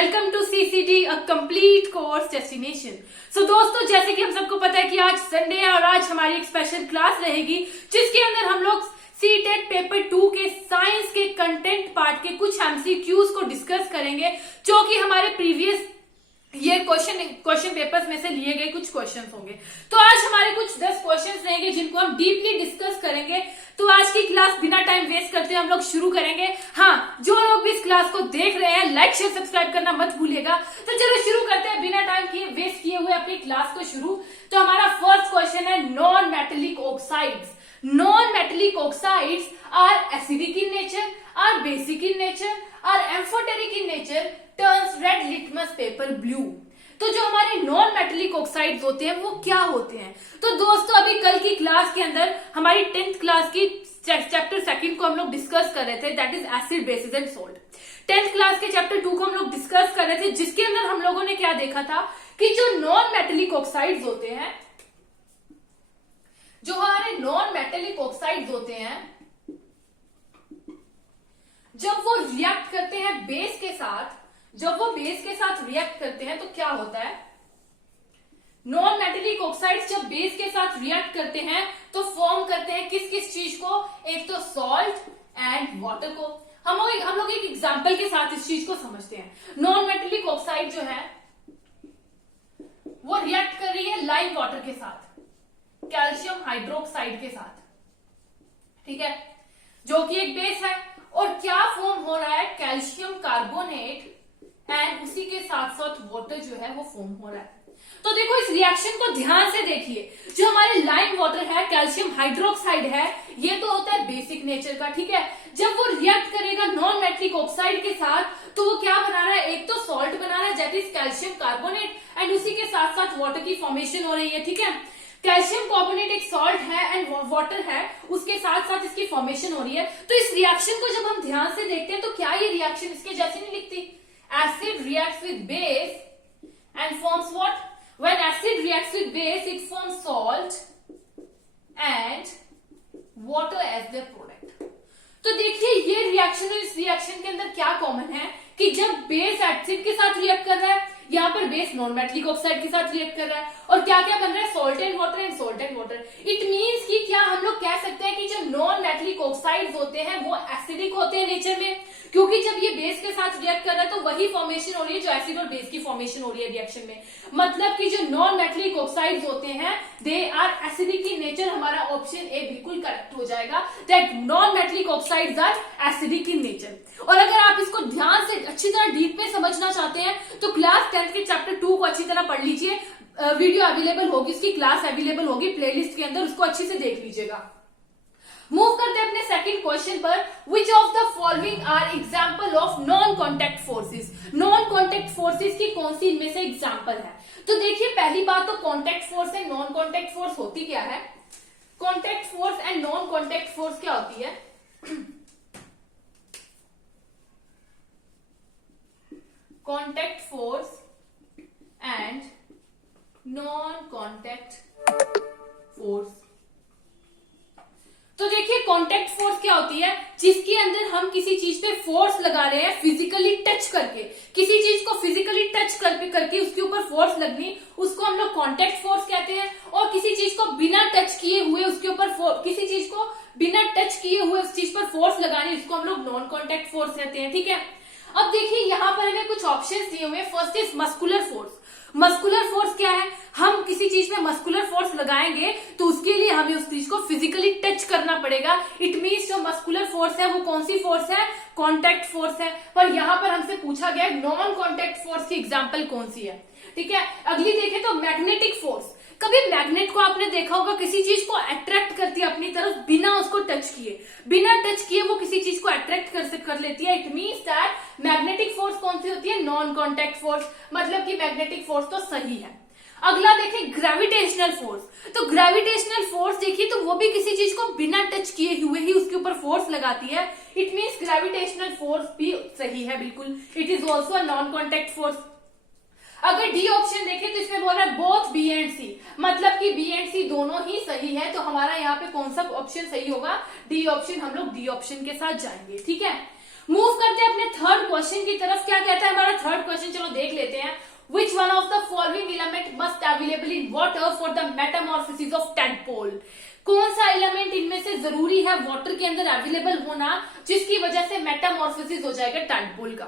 Welcome to CCD a complete course destination. So दोस्तों, जैसे कि हम सबको पता है कि आज संडे है और आज हमारी एक स्पेशल क्लास रहेगी जिसके अंदर हम लोग सीटेट पेपर 2 के साइंस के कंटेंट पार्ट के कुछ एमसीक्यूज को डिस्कस करेंगे जो कि हमारे प्रीवियस ये क्वेश्चन पेपर्स में से लिए गए कुछ क्वेश्चंस होंगे। तो आज हमारे कुछ 10 क्वेश्चंस रहेंगे जिनको हम डीपली डिस्कस करेंगे। तो आज की क्लास बिना टाइम वेस्ट करते हुए हम लोग शुरू करेंगे। हाँ, जो लोग भी इस क्लास को देख रहे हैं लाइक शेयर सब्सक्राइब करना मत भूलिएगा। तो चलो शुरू करते हैं बिना टाइम वेस्ट किए हुए अपनी क्लास को शुरू। तो हमारा फर्स्ट क्वेश्चन है non metallic oxides. Non metallic oxides are acidic in nature, are basic in nature, are amphoteric in nature, turns red litmus paper blue. तो जो हमारे नॉन मेटेलिक ऑक्साइड्स होते हैं वो क्या होते हैं? तो दोस्तों, अभी कल की क्लास के अंदर हमारी 10th क्लास की चैप्टर 2 को हम लोग डिस्कस कर रहे थे, that is acid basis and salt. 10th class के चैप्टर 2 को हम लोग डिस्कस कर रहे थे जिसके अंदर हम लोगों ने क्या देखा था कि जो नॉन मेटेलिक ऑक्साइड्स होते हैं, जो हमारे नॉन मेटेलिक ऑक्साइड्स होते हैं, जब वो रिएक्ट करते हैं बेस के साथ, जब वो बेस के साथ रिएक्ट करते हैं तो क्या होता है? नॉन मेटेलिक ऑक्साइड्स जब बेस के साथ रिएक्ट करते हैं तो फॉर्म करते हैं किस किस चीज को? एक तो सॉल्ट एंड वाटर को। हम लोग एक एग्जांपल के साथ इस चीज को समझते हैं। नॉन मेटेलिक ऑक्साइड जो है वो रिएक्ट कर रही है लाइम वाटर के साथ, कैल्शियम हाइड्रोक्साइड के साथ, ठीक है, जो कि एक बेस है। और क्या फॉर्म हो रहा है? कैल्शियम कार्बोनेट एंड उसी के साथ साथ वाटर जो है वो फॉर्म हो रहा है। तो देखो, इस रिएक्शन को ध्यान से देखिए। जो हमारे लाइम वाटर है, कैल्शियम हाइड्रोक्साइड है, ये तो होता है बेसिक नेचर का, ठीक है। जब वो रिएक्ट करेगा नॉन मेटेलिक ऑक्साइड के साथ तो वो क्या बना रहा है? एक तो सॉल्ट बना रहा है that is calcium carbonate and उसी के साथ साथ वाटर की फॉर्मेशन हो रही है, ठीक है। कैल्शियम कार्बोनेट एक सॉल्ट है एंड वाटर है, उसके साथ साथ इसकी फॉर्मेशन हो रही है। तो इस रिएक्शन को जब हम ध्यान से देखते हैं तो क्या ये रिएक्शन इसके जैसे नहीं लिखती? Acid reacts with base and forms what? When acid reacts with base, it forms salt and water as their product. तो देखिए, ये रिएक्शन और इस रिएक्शन के अंदर क्या कॉमन है कि जब बेस एसिड के साथ रिएक्ट कर रहा है, यहाँ पर बेस नॉन मेटेलिक ऑक्साइड के साथ रिएक्ट कर रहा है, और क्या क्या बन रहा है? Salt and water and salt and water. It means कि क्या हम लोग कह सकते हैं कि जो नॉन मेटेलिक ऑक्साइड्स होते हैं वो एसिडिक होते हैं नेचर में, क्योंकि जब ये बेस के साथ रिएक्ट कर रहा है तो वही फॉर्मेशन हो रही है जो एसिड और बेस की फॉर्मेशन हो रही है रिएक्शन में। मतलब कि जो नॉन मेटेलिक ऑक्साइड्स होते हैं they are acidic in nature. हमारा ऑप्शन ए बिल्कुल करेक्ट हो जाएगा, that non metallic oxides are acidic in nature. और अगर आप इसको ध्यान से अच्छी तरह डीप में समझना चाहते हैं तो क्लास 10th के चैप्टर 2 को अच्छी तरह पढ़ लीजिए। वीडियो अवेलेबल होगी, उसकी क्लास अवेलेबल होगी प्लेलिस्ट के अंदर, उसको अच्छे से देख लीजिएगा। मूव करते हैं अपने सेकंड क्वेश्चन पर। Which of the following are example of non contact forces? Non contact forces की कौन सी इनमें से एग्जांपल है? तो देखिए, पहली बात तो contact force and non contact force होती क्या है? Contact force and non contact force क्या होती है? Contact force and non contact force. तो देखिए, कॉन्टैक्ट फोर्स क्या होती है? जिसके अंदर हम किसी चीज पे फोर्स लगा रहे हैं फिजिकली टच करके, किसी चीज को फिजिकली टच करके उसके ऊपर फोर्स लगनी, उसको हम लोग कॉन्टैक्ट फोर्स कहते हैं। और किसी चीज को बिना टच किए हुए उसके ऊपर किसी चीज को बिना टच किए हुए उस चीज पर फोर्स लगानी, उसको हम लोग नॉन कॉन्टैक्ट फोर्स कहते हैं, ठीक है। अब देखिए, यहाँ पर हमें कुछ ऑप्शंस दिए हुए हैं। First is muscular force. Muscular force क्या है? हम किसी चीज में मस्कुलर फोर्स लगाएंगे तो उसके लिए हमें उस चीज को फिजिकली टच करना पड़ेगा। इट मींस जो मस्कुलर फोर्स है वो कौन सी फोर्स है? कॉन्टैक्ट फोर्स है। पर यहाँ पर हमसे पूछा गया नॉन कॉन्टैक्ट फोर्स की एग्जांपल कौन सी है, ठीक है। अगली देखें तो मैग्नेटिक फोर्स। कभी मैग्नेट को आपने देखा होगा, किसी चीज को अट्रैक्ट करती है अपनी तरफ बिना उसको टच किए, बिना टच किए वो किसी चीज को अट्रैक्ट कर लेती है। It means that magnetic force कौन सी होती है? Non contact force. मतलब कि मैग्नेटिक फोर्स तो सही है। अगला देखें ग्रेविटेशनल फोर्स। तो ग्रेविटेशनल फोर्स देखिए, तो वो भी किसी चीज को बिना टच किए हुए ही उसके ऊपर फोर्स लगाती है। इट मींस ग्रेविटेशनल फोर्स भी सही है बिल्कुल। It is also a non contact force. अगर डी ऑप्शन देखें तो इसमें बोल रहा है बोथ बी एंड सी, मतलब कि बी एंड सी दोनों ही सही है। तो हमारा यहाँ पे कौन सा ऑप्शन सही होगा? D option. हम लोग डी ऑप्शन के साथ जाएंगे, ठीक है। मूव करते हैं अपने थर्ड क्वेश्चन की तरफ। क्या कहता है हमारा थर्ड क्वेश्चन, चलो देख लेते हैं। Which one of the following element must available in water for the metamorphosis of tadpole? कौन सा एलिमेंट इनमें से जरूरी है वाटर के अंदर अवेलेबल होना जिसकी वजह से मेटामॉर्फोसिस हो जाएगा टैडपोल का?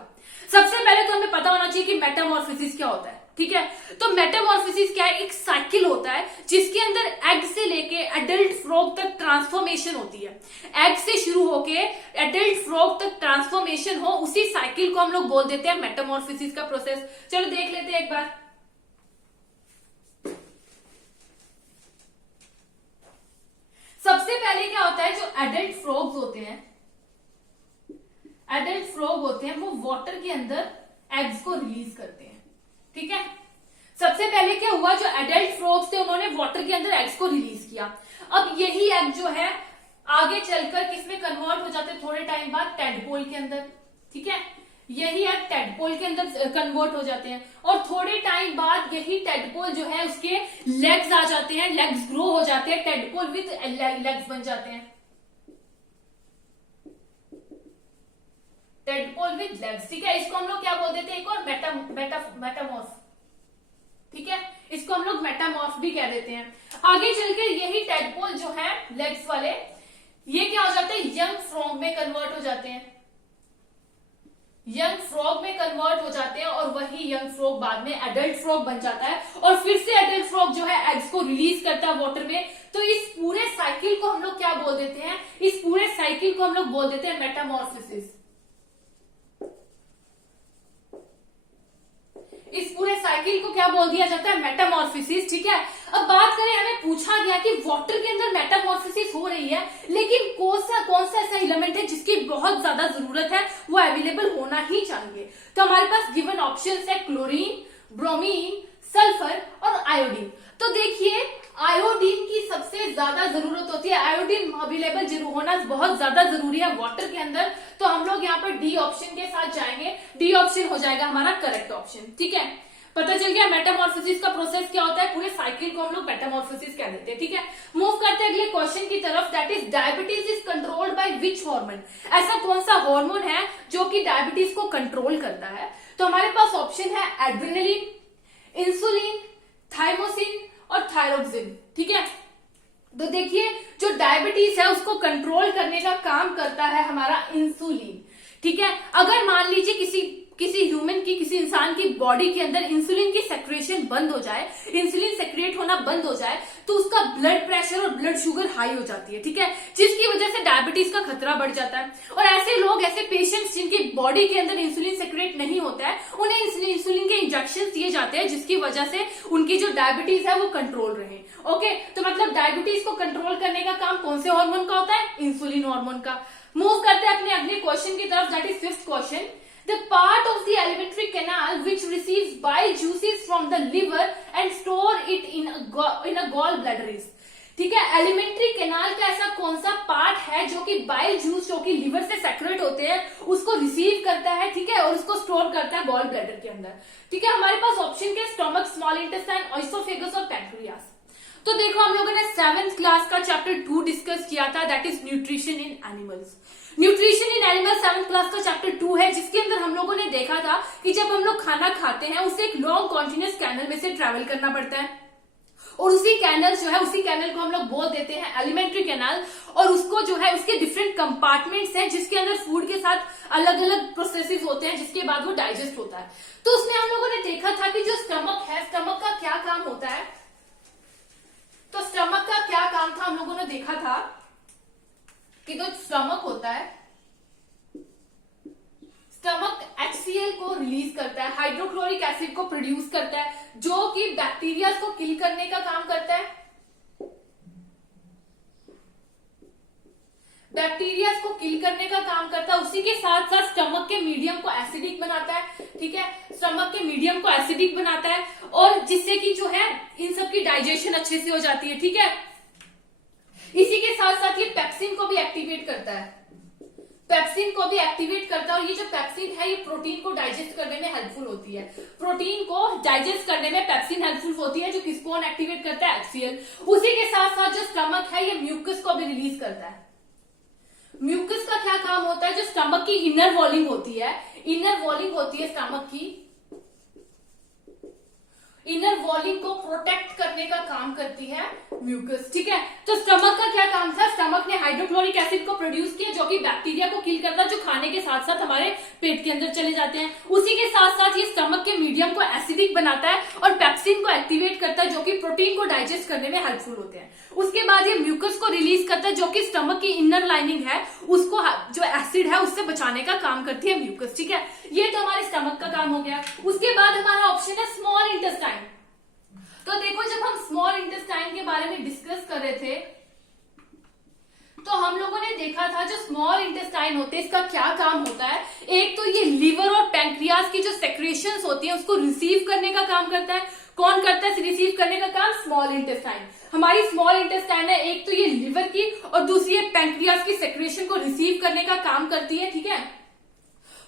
सबसे पहले तो हमें पता होना चाहिए कि मेटामॉर्फोसिस क्या होता है, ठीक है। तो मेटामॉर्फोसिस क्या है, एक साइकिल होता है जिसके अंदर एग से लेके एडल्ट फ्रॉग तक ट्रांसफॉर्मेशन होती है। एग से शुरू होके एडल्ट फ्रॉग तक ट्रांसफॉर्मेशन हो, उसी साइकिल को हम लोग बोल देते हैं मेटामॉर्फोसिस का प्रोसेस। चलो देख लेते हैं एक बार। सबसे पहले क्या होता है, जो एडल्ट फ्रॉग्स होते हैं, एडल्ट फ्रॉग होते हैं वो वाटर के अंदर एग्स को रिलीज करते हैं, ठीक है। सबसे पहले क्या हुआ, जो एडल्ट फ्रॉग्स थे उन्होंने वाटर के अंदर एग्स को रिलीज किया। अब यही एग जो है आगे चलकर किसमें कन्वर्ट हो जाते हैं, थोड़े टाइम बाद टैडपोल के अंदर, ठीक है। यही एग टैडपोल के अंदर कन्वर्ट हो जाते हैं और थोड़े टाइम बाद यही टैडपोल जो है उसके लेग्स आ जाते हैं, लेग्स ग्रो हो जाते हैं, टैडपोल विद लेग्स बन जाते हैं, टैडपोल विद लेग्स, ठीक है। इसको हम लोग क्या बोल देते हैं, एक और मेटामॉर्फ, ठीक है। इसको हम लोग मेटामॉर्फ भी कह देते हैं। आगे चलकर यही टैडपोल जो है लेग्स वाले, ये क्या हो जाते हैं, यंग फ्रॉग में कन्वर्ट हो जाते हैं, यंग फ्रॉग में कन्वर्ट हो जाते हैं और वही यंग फ्रॉग बाद में एडल्ट फ्रॉग बन जाता है और फिर से एडल्ट फ्रॉग जो है एग्स को रिलीज करता है वाटर में। तो इस पूरे साइकिल को हम लोग क्या बोल देते हैं, इस पूरे साइकिल को हम लोग बोल देते हैं मेटामॉर्फोसिस। इस पूरे साइकिल को क्या बोल दिया जाता है, मेटामॉर्फोसिस, ठीक है। अब बात करें, हमें पूछा गया कि वाटर के अंदर मेटामॉर्फोसिस हो रही है लेकिन कौन सा ऐसा एलिमेंट है जिसकी बहुत ज्यादा जरूरत है, वो अवेलेबल होना ही चाहिए। तो हमारे पास गिवन ऑप्शंस है क्लोरीन, ब्रोमीन, सल्फर और आयोडीन। तो देखिए आयोडीन की सबसे ज्यादा जरूरत होती है, आयोडीन अवेलेबल होना बहुत ज्यादा जरूरी है वाटर के अंदर। तो हम लोग यहाँ पर डी ऑप्शन के साथ जाएंगे, डी ऑप्शन हो जाएगा हमारा करेक्ट ऑप्शन, ठीक है। पता चल गया मेटामॉर्फोसिस का प्रोसेस क्या होता है, पूरे साइकिल को हम लोग मेटामॉर्फोसिस कह देते हैं, ठीक है। मूव करते हैं अगले क्वेश्चन की तरफ, that is diabetes is controlled by which hormone? ऐसा कौन सा हार्मोन है जो कि डायबिटीज को कंट्रोल करता है? तो हमारे पास ऑप्शन है एड्रेनलिन, इंसुलिन, थाइमोसिन और थायरोक्सिन, ठीक है। तो देखिए जो डायबिटीज है उसको कंट्रोल करने का काम करता है हमारा इंसुलिन, ठीक है। अगर मान लीजिए किसी ह्यूमन की, किसी इंसान की बॉडी के अंदर इंसुलिन की सेक्रेशन बंद हो जाए, इंसुलिन सेक्रेट होना बंद हो जाए, तो उसका ब्लड प्रेशर और ब्लड शुगर हाई हो जाती है, ठीक है, जिसकी वजह से डायबिटीज का खतरा बढ़ जाता है। और ऐसे लोग, ऐसे पेशेंट्स जिनकी बॉडी के अंदर इंसुलिन सेक्रेट नहीं होता है, उन्हें इंसुलिन के इंजेक्शन दिए जाते हैं जिसकी वजह से उनकी जो डायबिटीज है वो कंट्रोल रहे। ओके, तो मतलब डायबिटीज को कंट्रोल करने का काम कौन से हार्मोन का होता है, इंसुलिन हार्मोन का। मूव करते हैं अपने अगले क्वेश्चन की तरफ, that is fifth question. The part of the alimentary canal which receives bile juices from the liver and store it in a gallbladder is, ठीक है। एलिमेंट्री कैनाल का ऐसा कौन सा पार्ट है जो कि बाइल जूस जो कि लिवर से सेक्रेट होते हैं उसको रिसीव करता है, ठीक है, और उसको स्टोर करता है गॉल ब्लैडर के अंदर, ठीक है। हमारे पास ऑप्शन के स्टमक, स्मॉल इंटेस्टाइन, ऑइसोफेगस और पैंक्रियास। तो देखो हम लोगों ने 7th क्लास का चैप्टर 2 डिस्कस किया था, that is nutrition in animals. Nutrition in animal 7th class का चैप्टर 2 है, जिसके अंदर हम लोगों ने देखा था कि जब हम लोग खाना खाते हैं उसे एक लॉन्ग कॉन्टिन्यूस कैनल में से ट्रेवल करना पड़ता है और उसी कैनल जो है, उसी कैनल को हम लोग बोल देते हैं एलिमेंट्री कैनल। और उसको जो है उसके डिफरेंट कंपार्टमेंट्स हैं जिसके अंदर फूड के साथ अलग अलग प्रोसेसेस होते हैं जिसके बाद वो डाइजेस्ट होता है। तो उसमें हम लोगों ने देखा था कि जो स्टमक है, स्टमक का क्या काम होता है, तो स्टमक का क्या काम था हम लोगों ने देखा था कि जो स्टमक होता है, स्टमक HCl को रिलीज करता है, हाइड्रोक्लोरिक एसिड को प्रोड्यूस करता है जो कि बैक्टीरिया को किल करने का काम करता है, बैक्टीरिया को किल करने का काम करता है। उसी के साथ साथ स्टमक के मीडियम को एसिडिक बनाता है, ठीक है, स्टमक के मीडियम को एसिडिक बनाता है और जिससे कि जो है इन सब की डाइजेशन अच्छे से हो जाती है, ठीक है। इसी के साथ साथ ये पेप्सिन को भी एक्टिवेट करता है, पेप्सिन को भी एक्टिवेट करता है और ये जो पेप्सिन है ये प्रोटीन को डाइजेस्ट करने में हेल्पफुल होती है, प्रोटीन को डाइजेस्ट करने में पेप्सिन हेल्पफुल होती है जो किसको एक्टिवेट करता है, HCl। उसी के साथ साथ जो स्टमक है ये म्यूकस को भी रिलीज करता है। म्यूकस का क्या काम होता है, जो स्टमक की इनर वॉलिंग होती है, स्टमक की इनर वॉलिंग को प्रोटेक्ट करने का काम करती है म्यूकस। ठीक है, तो स्टमक का क्या काम था, स्टमक ने हाइड्रोक्लोरिक एसिड को प्रोड्यूस किया जो कि बैक्टीरिया को किल करता है, जो खाने के साथ साथ हमारे पेट के अंदर चले जाते हैं। उसी के साथ साथ ये स्टमक के मीडियम को एसिडिक बनाता है और पेप्सिन को एक्टिवेट करता है जो कि प्रोटीन को डाइजेस्ट करने में हेल्पफुल होते हैं। उसके बाद ये म्यूकस को रिलीज करता है जो कि स्टमक की इनर लाइनिंग है उसको जो एसिड है उससे बचाने का काम करती है म्यूकस। ठीक है, ये तो हमारे स्टमक का काम हो गया। उसके बाद हमारा ऑप्शन है स्मॉल इंटेस्टाइन। तो देखो, जब हम स्मॉल इंटेस्टाइन के बारे में डिस्कस कर रहे थे तो हम लोगों ने देखा था जो स्मॉल इंटेस्टाइन होते हैं इसका क्या काम होता है। एक तो ये लीवर और पैंक्रियाज की जो सेक्रेशंस होती है उसको रिसीव करने का काम करता है। कौन करता है रिसीव करने का काम, स्मॉल इंटेस्टाइन। हमारी स्मॉल इंटेस्टाइन है, एक तो ये लिवर की और दूसरी है पैंक्रियाज की सेक्रेशन को रिसीव करने का काम करती है। ठीक है,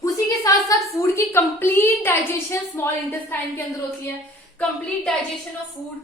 उसी के साथ साथ फूड की कंप्लीट डाइजेशन स्मॉल इंटेस्टाइन के अंदर होती है। Complete digestion of food,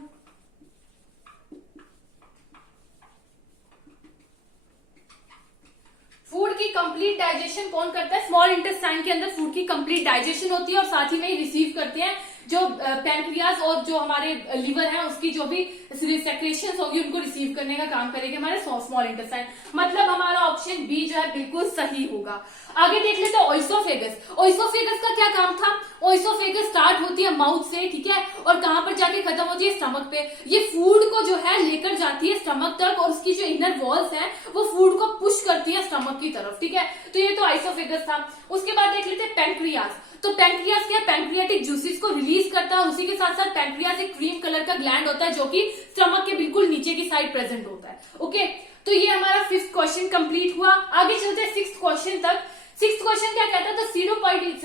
food की कंप्लीट डाइजेशन कौन करता है, स्मॉल इंटेस्टाइन के अंदर फूड की कंप्लीट डाइजेशन होती है और साथ ही में रिसीव करते हैं जो पैंक्रियाज और जो हमारे लिवर है उसकी जो भी सेक्रेशंस होगी उनको रिसीव करने का काम करेंगे हमारे स्मॉल इंटेस्टाइन। मतलब हमारा ऑप्शन बी जो है बिल्कुल सही होगा। आगे देख लेते हैं ओइसोफेगस। ओइसोफेगस का क्या काम था, ओइसोफेगस स्टार्ट होती है माउथ से, ठीक है, और कहां पर जाके खत्म होती है, स्टमक पे। ये फूड को जो है लेकर जाती है स्टमक तक और उसकी जो इनर वॉल्स है वो फूड को पुश करती है स्टमक की तरफ। ठीक है, तो ये तो आइसोफेगस था। उसके बाद देख लेते हैं पैंक्रियाज। तो पैंक्रियाज क्या, पैंक्रियाटिक जूसेस को रिलीज करता है। उसी के साथ साथ पैंक्रियाज एक क्रीम कलर का ग्लैंड होता है जो कि स्टमक के बिल्कुल नीचे की साइड प्रेजेंट होता है। ओके, तो ये हमारा 5th क्वेश्चन कंप्लीट हुआ। आगे चलते हैं 6th क्वेश्चन तक। 6th क्वेश्चन क्या कहता है,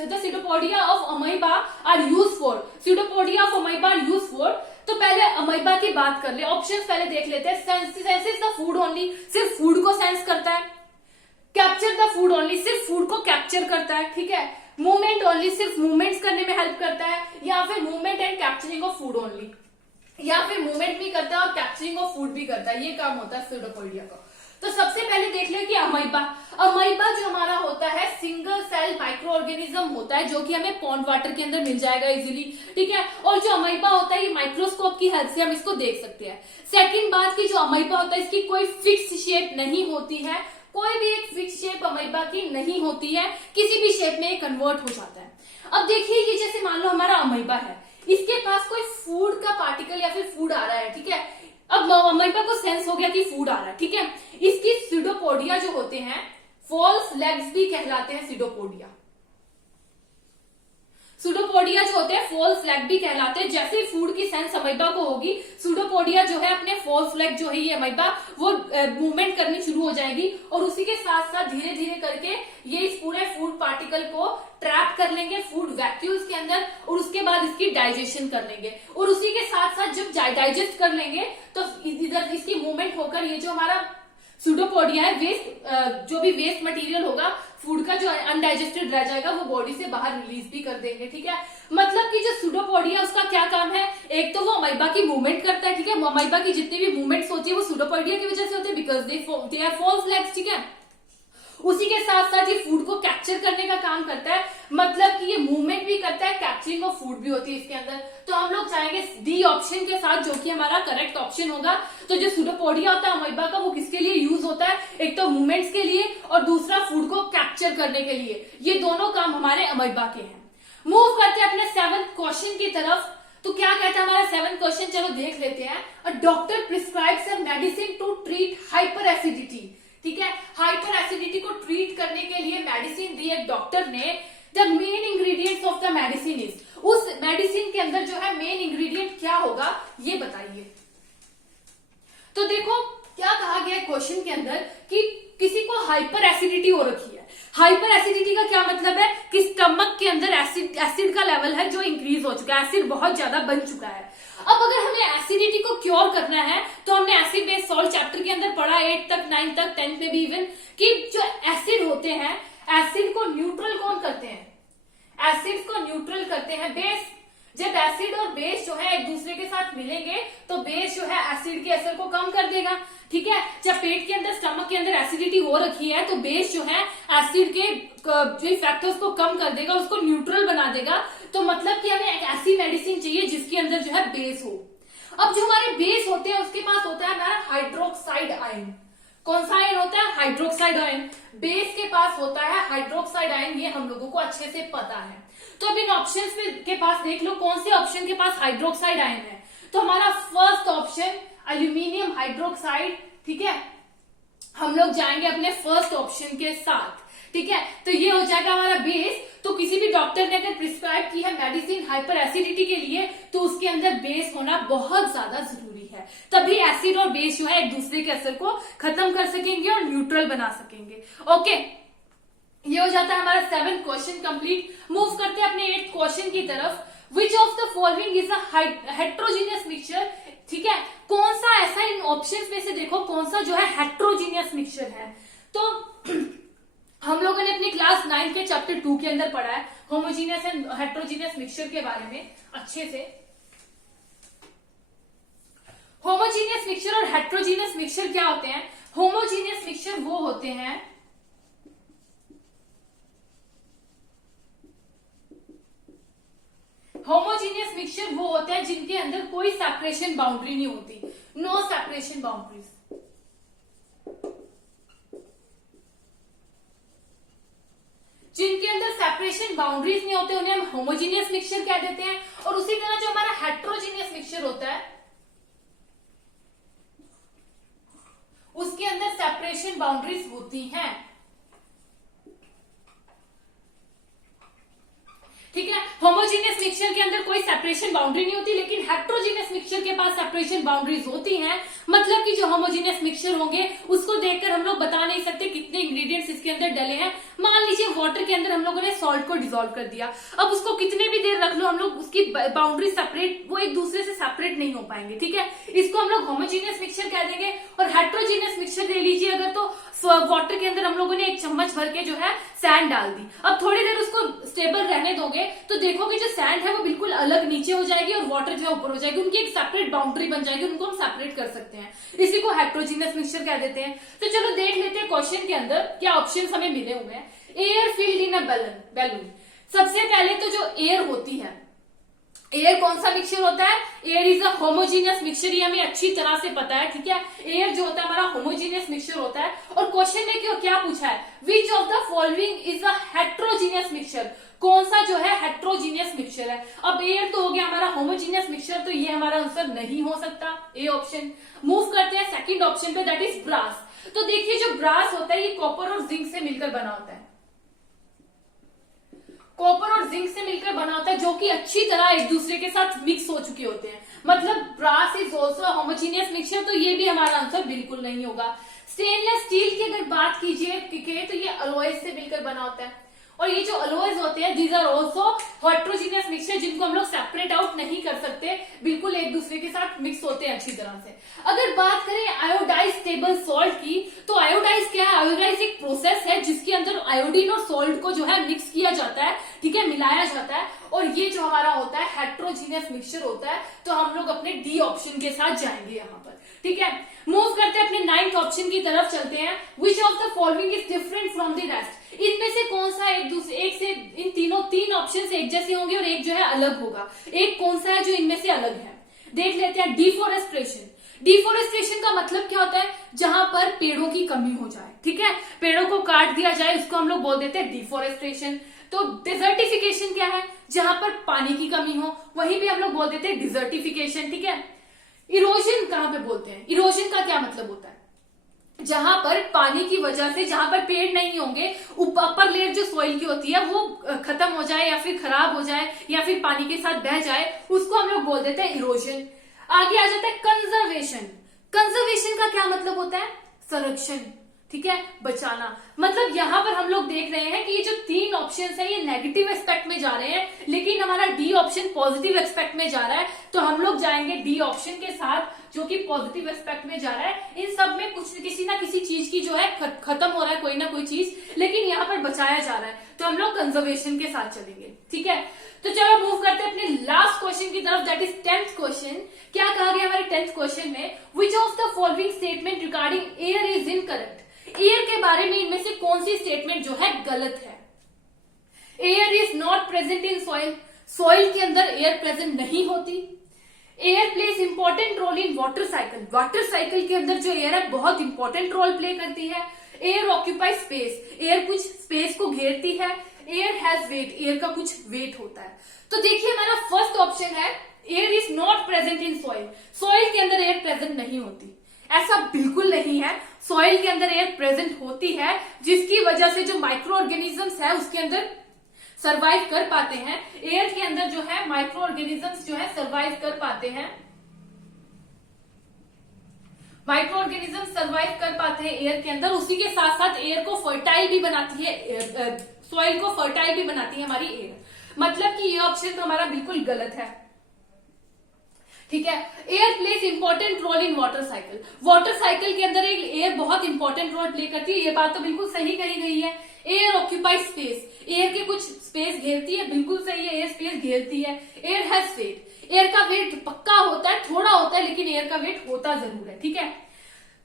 the pseudopodia of amoeba are used for, pseudopodia of amoeba are used for. तो पहले अमीबा की बात कर ले, ऑप्शंस पहले देख लेते हैं। सेंसेस द फूड ओनली, सिर्फ फूड को सेंस करता है। कैप्चर द फूड ओनली, सिर्फ फूड को कैप्चर करता है। ठीक है, मूवमेंट ओनली, सिर्फ मूवमेंट्स करने में हेल्प करता है। या फिर movement and capturing of food only, या फिर मूवमेंट भी करता है और कैप्चरिंग ऑफ फूड भी करता है। ये काम होता है सीडोपोडिया का। तो सबसे पहले देख ले कि अमीबा, अमीबा जो हमारा होता है सिंगल सेल माइक्रो ऑर्गेनिज्म होता है जो कि हमें पॉन्ड वाटर के अंदर मिल जाएगा इजीली। ठीक है, और जो अमीबा होता है ये माइक्रोस्कोप की हेल्प से हम इसको देख सकते हैं। सेकंड बात की जो अमीबा होता है इसकी कोई फिक्स शेप नहीं होती है, कोई भी एक फिक्स शेप अमीबा की नहीं होती है, किसी भी शेप में कन्वर्ट हो जाता है। अब देखिए, ये जैसे मान लो हमारा अमीबा है, इसके पास कोई फूड का पार्टिकल या फिर फूड आ रहा है। ठीक है, अब अमीबा को सेंस हो गया कि फूड आ रहा है। ठीक है, इसकी सीडोपोडिया जो होते हैं, फॉल्स लेग्स भी कहलाते हैं सीडोपोडिया। सूडोपोडिया जो होते हैं फॉल्स लेग भी कहलाते हैं। जैसे ही फूड की सेंस अमीबा को होगी, सूडोपोडिया जो है अपने फॉल्स लेग जो है ये अमीबा वो मूवमेंट करनी शुरू हो जाएगी और उसी के साथ साथ धीरे धीरे करके ये इस पूरे फूड पार्टिकल को ट्रैप कर लेंगे फूड वैक्यूल्स के अंदर और उसके बाद इसकी डाइजेशन कर लेंगे। और उसी के साथ साथ जब डाइजेस्ट कर लेंगे तो इधर इसकी मूवमेंट होकर ये जो हमारा सूडोपोडिया है, वेस्ट जो भी वेस्ट मटेरियल होगा फूड का जो अनडाइजेस्टेड रह जाएगा वो बॉडी से बाहर रिलीज भी कर देंगे। ठीक है, मतलब कि जो सूडोपोडिया उसका क्या काम है, एक तो वो अमीबा की मूवमेंट करता है। ठीक है, अमीबा की जितनी भी मूवमेंट्स होती है वो सूडोपोडिया की वजह से होती है, because they are false legs. ठीक है, उसी के साथ साथ ये फूड को कैप्चर करने का काम करता है, मतलब कि ये मूवमेंट भी करता है, कैप्चरिंग ऑफ फूड भी होती है इसके अंदर। तो हम लोग चाहेंगे डी ऑप्शन के साथ जो कि हमारा करेक्ट ऑप्शन होगा। तो जो सूडोपोडिया होता है अमीबा का वो किसके लिए यूज होता है, एक तो मूवमेंट्स के लिए और दूसरा फूड को कैप्चर करने के लिए। ये दोनों काम हमारे अमीबा के हैं। मूव करते हैं अपने 7th क्वेश्चन की तरफ। तो क्या कहता है हमारा 7th क्वेश्चन, चलो देख लेते हैं। A doctor prescribes a medicine to treat hyper acidity. ठीक है, हाइपर एसिडिटी को ट्रीट करने के लिए मेडिसिन दी एक डॉक्टर ने। The main ingredients of the medicine is, उस मेडिसिन के अंदर जो है मेन इंग्रेडिएंट क्या होगा ये बताइए। तो देखो क्या कहा गया क्वेश्चन के अंदर कि किसी को हाइपर एसिडिटी हो रखी है। हाइपर एसिडिटी का क्या मतलब है कि स्टमक के अंदर एसिड का लेवल है जो इंक्रीज हो चुका है, एसिड बहुत ज्यादा बन चुका है। अब अगर हमें एसिडिटी को क्योर करना है तो हमने एसिड बेस सॉल्ट चैप्टर के अंदर पढ़ा 8 तक 9 तक 10 पे भी इवन कि जो एसिड होते हैं एसिड को न्यूट्रल कौन करते हैं, एसिड को न्यूट्रल करते हैं बेस। जब एसिड और बेस जो है एक दूसरे के साथ मिलेंगे तो बेस जो है एसिड के असर को कम कर देगा। ठीक है, जब पेट के अंदर स्टमक के अंदर एसिडिटी हो रखी है तो बेस जो है एसिड के जो फैक्टर्स को कम कर देगा, उसको न्यूट्रल बना देगा। तो मतलब कि हमें एक ऐसी मेडिसिन चाहिए जिसके अंदर जो है बेस हो। अब जो हमारे बेस होते हैं उसके पास होता है हमारा हाइड्रोक्साइड आयन। कौन सा आयन होता है? Hydroxide ion. बेस के पास होता है हाइड्रोक्साइड आयन, ये हम लोगों को अच्छे से पता है। तो अब इन ऑप्शंस के पास देख लो कौन से ऑप्शन के पास हाइड्रोक्साइड आयन है। तो हमारा फर्स्ट ऑप्शन एल्यूमिनियम हाइड्रोक्साइड, ठीक है, हम लोग जाएंगे अपने फर्स्ट ऑप्शन के साथ, ठीक है। तो ये हो जाएगा हमारा बेस। तो किसी भी डॉक्टर ने अगर प्रिस्क्राइब की है मेडिसिन हाइपर एसिडिटी के लिए तो उसके अंदर बेस होना बहुत ज्यादा जरूरी है, तभी एसिड और बेस जो है एक दूसरे के असर को खत्म कर सकेंगे और न्यूट्रल बना सकेंगे। ओके, ये हो जाता है हमारा 7th क्वेश्चन कंप्लीट। मूव करते हैं अपने 8th क्वेश्चन की तरफ। विच of the following is a heterogeneous mixture, ठीक है, कौन सा ऐसा इन ऑप्शंस में से देखो कौन सा जो है हेट्रोजीनियस मिक्सचर है। तो हम लोगों ने अपनी क्लास 9 के चैप्टर 2 के अंदर पढ़ा है होमोजीनियस एंड हेट्रोजीनियस मिक्सचर के बारे में अच्छे से। होमोजीनियस मिक्सचर और हेट्रोजीनियस मिक्सचर क्या होते हैं? होमोजीनियस मिक्सचर वो होते हैं होमोजीनियस मिक्सचर वो होते हैं जिनके अंदर कोई सेपरेशन बाउंड्री नहीं होती, नो सेपरेशन बाउंड्रीज। जिनके अंदर सेपरेशन बाउंड्रीज नहीं होते उन्हें हम होमोजीनियस मिक्सचर कह देते हैं। और उसी तरह जो हमारा हेट्रोजीनियस मिक्सचर होता है उसके अंदर सेपरेशन बाउंड्रीज होती हैं, ठीक है। होमोजीनियस मिक्सचर के अंदर कोई सेपरेशन बाउंड्री नहीं होती, लेकिन हेट्रोजीनियस मिक्सचर के पास सेपरेशन बाउंड्रीज होती हैं। मतलब कि जो होमोजीनियस मिक्सचर होंगे उसको देखकर हम लोग बता नहीं सकते कितने इंग्रेडिएंट्स इसके अंदर डले हैं। मान लीजिए वाटर के अंदर हम लोगों ने सॉल्ट को डिसॉल्व कर दिया, अब उसको कितने भी देर रख लो हम लोग उसकी बाउंड्री सेपरेट, वो एक दूसरे से सेपरेट नहीं हो पाएंगे, ठीक है। इसको हम लोग होमोजीनियस मिक्सचर कह देंगे। और हेट्रोजीनियस मिक्सचर ले लीजिए अगर, तो वाटर के अंदर हम लोगों ने 1 चम्मच भर के जो है सैंड डाल दी, अब थोड़ी देर उसको स्टेबल रहने दोगे तो देखोगे जो सैंड है वो बिल्कुल अलग नीचे हो जाएगी और वाटर जो है ऊपर हो जाएगी, उनकी एक सेपरेट बाउंड्री बन जाएगी, उनको हम सेपरेट कर सकते हैं। इसी को हेट्रोजीनियस मिक्सचर कह देते हैं। तो चलो देख लेते हैं क्वेश्चन के अंदर क्या ऑप्शंस हमें मिले हुए हैं। Air filled in a balloon. सबसे पहले तो जो एयर होती है, एयर कौन सा मिक्सचर होता है? Air is a homogeneous mixture, ये हमें अच्छी तरह से पता है, ठीक है। एयर जो होता है हमारा होमोजीनियस मिक्सचर होता है। और क्वेश्चन ने क्या पूछा है? विच of the following is a heterogeneous mixture, कौन सा जो है हेट्रोजीनियस मिक्सचर है। अब एयर तो हो गया हमारा होमोजीनियस मिक्सचर, तो ये हमारा आंसर नहीं हो सकता, ए ऑप्शन। मूव करते हैं सेकंड ऑप्शन पे, दैट इज ब्रास। तो देखिए जो ब्रास होता है ये कॉपर और जिंक से मिलकर बना होता है, कॉपर और जिंक से मिलकर बना होता है, जो कि अच्छी तरह एक दूसरे के साथ मिक्स हो चुके होते हैं। मतलब brass is also homogeneous mixture, तो ये भी हमारा आंसर बिल्कुल नहीं होगा। स्टेनलेस स्टील की अगर बात कीजिए तो ये अलॉयज से मिलकर बना होता है। और ये जो अलॉयज होते हैं these are also heterogeneous mixture, जिनको हम लोग सेपरेट आउट नहीं कर सकते, बिल्कुल एक दूसरे के साथ मिक्स होते हैं अच्छी तरह से। अगर बात करें आयोडाइज स्टेबल सॉल्ट की, तो आयोडाइज क्या है? आयोडाइज एक प्रोसेस है जिसके अंदर आयोडीन और सॉल्ट को जो है मिक्स किया जाता है, ठीक है, मिलाया जाता है। और ये जो हमारा होता है हेट्रोजीनियस मिक्सचर होता है। तो हम लोग अपने डी ऑप्शन के साथ जाएंगे यहाँ पर, ठीक है। मूव करते हैं अपने 9th ऑप्शन की तरफ चलते हैं। विच of the following is different from the rest, इनमें से कौन सा एक से इन तीन ऑप्शन से एक जैसे होंगे और एक जो है अलग होगा। एक कौन सा है जो इनमें से अलग है? देख लेते हैं। डिफोरेस्टेशन। डिफोरेस्टेशन का मतलब क्या होता है? जहां पर पेड़ों की कमी हो जाए, ठीक है, पेड़ों को काट दिया जाए, उसको हम लोग बोल देते हैं डिफोरेस्टेशन। तो डिजर्टिफिकेशन क्या है? जहां पर पानी की कमी हो, वहीं भी हम लोग बोल देते हैं डिजर्टिफिकेशन, ठीक है। इरोजन कहां पे बोलते हैं? इरोजन का क्या मतलब होता है? जहां पर पानी की वजह से, जहां पर पेड़ नहीं होंगे, अपर लेयर जो सॉइल की होती है वो खत्म हो जाए या फिर खराब हो जाए या फिर पानी के साथ बह जाए, उसको हम लोग बोल देते हैं इरोजन। आगे आ जाता है कंजर्वेशन। कंजर्वेशन का क्या मतलब होता है? संरक्षण, ठीक है, बचाना। मतलब यहां पर हम लोग देख रहे हैं कि ये जो 3 ऑप्शन है ये नेगेटिव एस्पेक्ट में जा रहे हैं, लेकिन हमारा डी ऑप्शन पॉजिटिव एस्पेक्ट में जा रहा है। तो हम लोग जाएंगे डी ऑप्शन के साथ जो कि पॉजिटिव एस्पेक्ट में जा रहा है। इन सब में कुछ किसी ना किसी चीज की जो है खत्म हो रहा है, कोई ना कोई चीज, लेकिन यहाँ पर बचाया जा रहा है। तो हम लोग कंजर्वेशन के साथ चलेंगे, ठीक है। तो चलो मूव करते हैं अपने लास्ट क्वेश्चन की तरफ, दैट इज 10th क्वेश्चन। क्या कहा गया हमारे 10th क्वेश्चन में, विच of the following statement regarding air is incorrect. Air के बारे में इनमें से कौन सी स्टेटमेंट जो है गलत है। Air is not present in soil, soil के अंदर एयर प्रेजेंट नहीं होती। Air plays important role in water cycle, water cycle के अंदर जो एयर है बहुत इंपॉर्टेंट रोल प्ले करती है। एयर ऑक्यूपाई स्पेस, एयर कुछ स्पेस को घेरती है। एयर हैज वेट, एयर का कुछ वेट होता है। तो देखिए हमारा फर्स्ट ऑप्शन है air is not present in soil, soil के अंदर एयर प्रेजेंट नहीं होती। ऐसा बिल्कुल नहीं है, सॉइल के अंदर एयर प्रेजेंट होती है, जिसकी वजह से जो माइक्रो ऑर्गेनिजम्स है उसके अंदर सर्वाइव कर पाते हैं। एयर के अंदर जो है माइक्रो ऑर्गेनिजम्स जो है सर्वाइव कर पाते हैं, माइक्रो ऑर्गेनिज्म सर्वाइव कर पाते हैं एयर के अंदर। उसी के साथ साथ एयर को फर्टाइल भी बनाती है, सॉइल को फर्टाइल भी बनाती है हमारी एयर। मतलब कि ये ऑप्शन तो हमारा बिल्कुल गलत है। ठीक है, air plays important role in water cycle, water cycle के अंदर एक एयर बहुत इंपॉर्टेंट रोल प्ले करती है, ये बात तो बिल्कुल सही कही गई है। एयर ऑक्यूपाई स्पेस, एयर के कुछ स्पेस घेरती है, बिल्कुल सही है, एयर स्पेस घेरती है। एयर हैज वेट, एयर का वेट पक्का होता है, थोड़ा होता है लेकिन एयर का वेट होता जरूर है। ठीक है,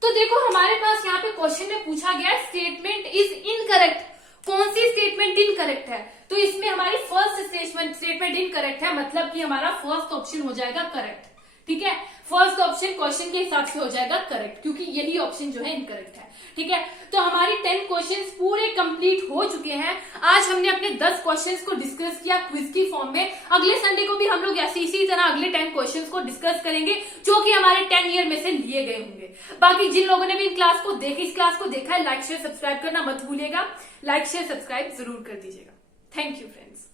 तो देखो हमारे पास यहाँ पे क्वेश्चन में पूछा गया स्टेटमेंट इज इनकरेक्ट, कौन सी स्टेटमेंट इनकरेक्ट है। तो इसमें हमारी फर्स्ट स्टेटमेंट इनकरेक्ट है, मतलब कि हमारा फर्स्ट ऑप्शन हो जाएगा करेक्ट। ठीक है, फर्स्ट ऑप्शन क्वेश्चन के हिसाब से हो जाएगा करेक्ट, क्योंकि यही ऑप्शन जो है इनकरेक्ट है। ठीक है, तो हमारी 10 क्वेश्चंस पूरे कंप्लीट हो चुके हैं। आज हमने अपने 10 क्वेश्चंस को डिस्कस किया क्विज की फॉर्म में। अगले संडे को भी हम लोग ऐसे इसी तरह अगले 10 क्वेश्चंस को डिस्कस करेंगे, जो कि हमारे 10 ईयर में से लिए गए होंगे। बाकी जिन लोगों ने भी इस क्लास को देखा है, लाइक शेयर सब्सक्राइब करना मत भूलिएगा। लाइक शेयर सब्सक्राइब जरूर कर दीजिएगा। Thank you friends.